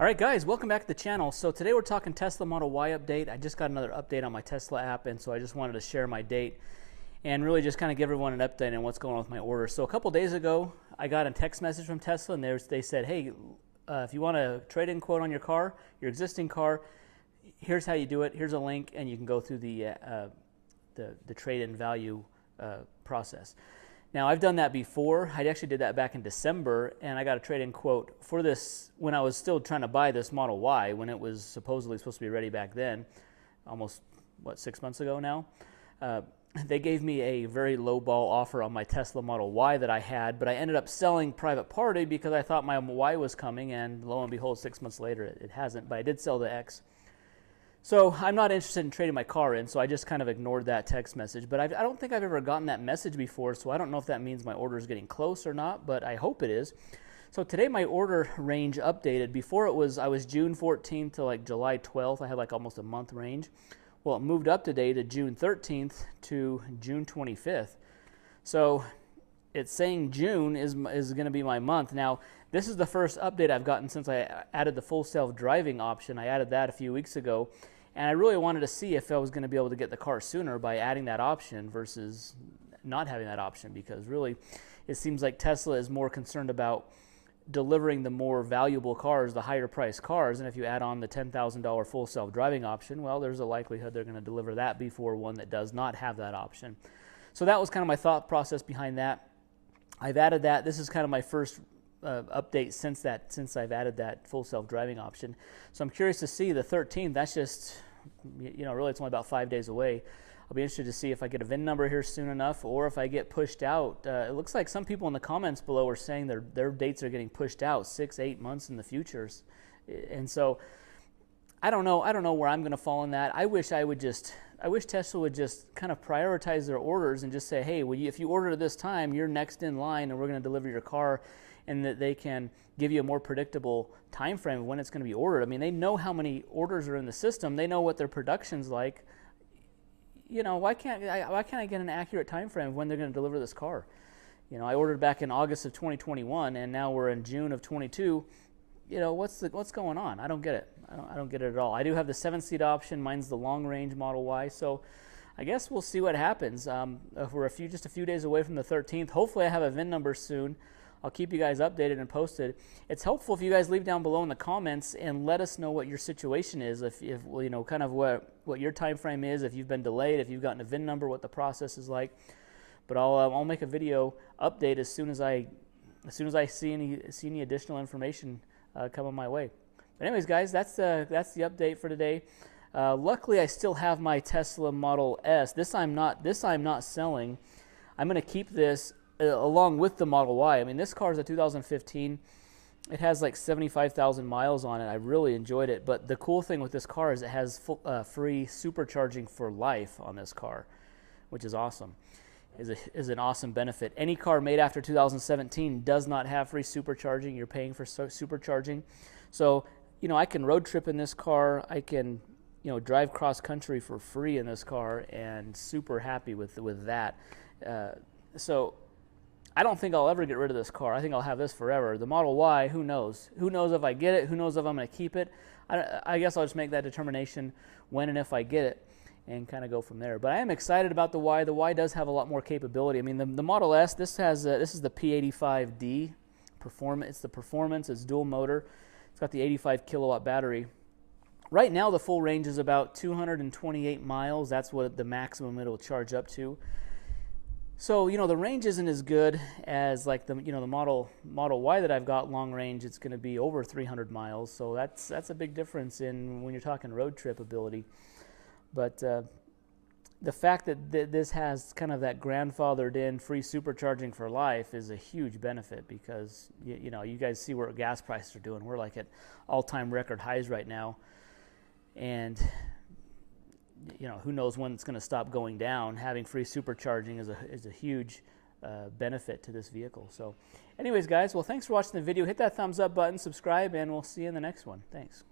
All right, guys, welcome back to the channel. So today we're talking Tesla Model Y update. I just got another update on my Tesla app, and so I just wanted to share my date and really just kind of give everyone an update on what's going on with my order. So a couple days ago, I got a text message from Tesla, and they said, hey, if you want a trade-in quote on your car, your existing car, here's how you do it. Here's a link, and you can go through the trade-in value process. Now, I've done that before. I actually did that back in December, and I got a trade-in quote for this when I was still trying to buy this Model Y, when it was supposedly supposed to be ready back then, almost, 6 months ago now. They gave me a very low-ball offer on my Tesla Model Y that I had, but I ended up selling private party because I thought my Y was coming, and lo and behold, 6 months later, it hasn't. But I did sell the X. So I'm not interested in trading my car in, so I just kind of ignored that text message. But I don't think I've ever gotten that message before, so I don't know if that means my order is getting close or not, but I hope it is. So today my order range updated. Before I was June 14th to like July 12th. I had like almost a month range. Well, it moved up today to June 13th to June 25th. So it's saying June is going to be my month. Now, this is the first update I've gotten since I added the full self-driving option. I added that a few weeks ago. And I really wanted to see if I was going to be able to get the car sooner by adding that option versus not having that option, because really it seems like Tesla is more concerned about delivering the more valuable cars, the higher priced cars, and if you add on the $10,000 full self-driving option, well, there's a likelihood they're going to deliver that before one that does not have that option. So that was kind of my thought process behind that. I've added that. This is kind of my first update since I've added that full self-driving option. So I'm curious to see the 13th. That's just, really it's only about 5 days away. I'll be interested to see if I get a VIN number here soon enough, or if I get pushed out. It looks like some people in the comments below are saying their dates are getting pushed out 6-8 months in the future. And so I don't know where I'm going to fall in that. I wish Tesla would just kind of prioritize their orders and just say, hey, if you order at this time, you're next in line and we're going to deliver your car, and that they can give you a more predictable time frame of when it's going to be ordered. I mean, they know how many orders are in the system. They know what their production's like. Why can't I get an accurate time frame of when they're going to deliver this car? I ordered back in August of 2021, and now we're in June of 22. What's going on? I don't get it. I don't get it at all. I do have the 7-seat option. Mine's the long-range Model Y, so I guess we'll see what happens. If we're just a few days away from the 13th, hopefully I have a VIN number soon. I'll keep you guys updated and posted. It's helpful if you guys leave down below in the comments and let us know what your situation is, if kind of what your time frame is, if you've been delayed, if you've gotten a VIN number, what the process is like. But I'll make a video update as soon as I see any additional information coming my way. But anyways, guys, that's the update for today. Luckily, I still have my Tesla Model S. This I'm not selling. I'm going to keep this along with the Model Y. I mean, this car is a 2015. It has like 75,000 miles on it. I really enjoyed it. But the cool thing with this car is it has free supercharging for life on this car, which is awesome. Is an awesome benefit. Any car made after 2017 does not have free supercharging. You're paying for supercharging. So, I can road trip in this car. I can, drive cross country for free in this car, and super happy with that. So I don't think I'll ever get rid of this car. I think I'll have this forever. The Model Y, who knows? Who knows if I get it? Who knows if I'm going to keep it? I guess I'll just make that determination when and if I get it, and kind of go from there. But I am excited about the Y. The Y does have a lot more capability. I mean, the Model S, this is the P85D performance. It's the performance. It's dual motor. It's got the 85 kilowatt battery. Right now, the full range is about 228 miles. That's what the maximum it'll charge up to. So, the range isn't as good as like the Model Y that I've got long range. It's going to be over 300 miles. So that's a big difference in when you're talking road trip ability. But the fact that this has kind of that grandfathered in free supercharging for life is a huge benefit, because you guys see where gas prices are doing. We're like at all-time record highs right now, and who knows when it's going to stop going down. Having free supercharging is a huge benefit to this vehicle. So anyways, guys, well, thanks for watching the video. Hit that thumbs up button, subscribe, and we'll see you in the next one. Thanks.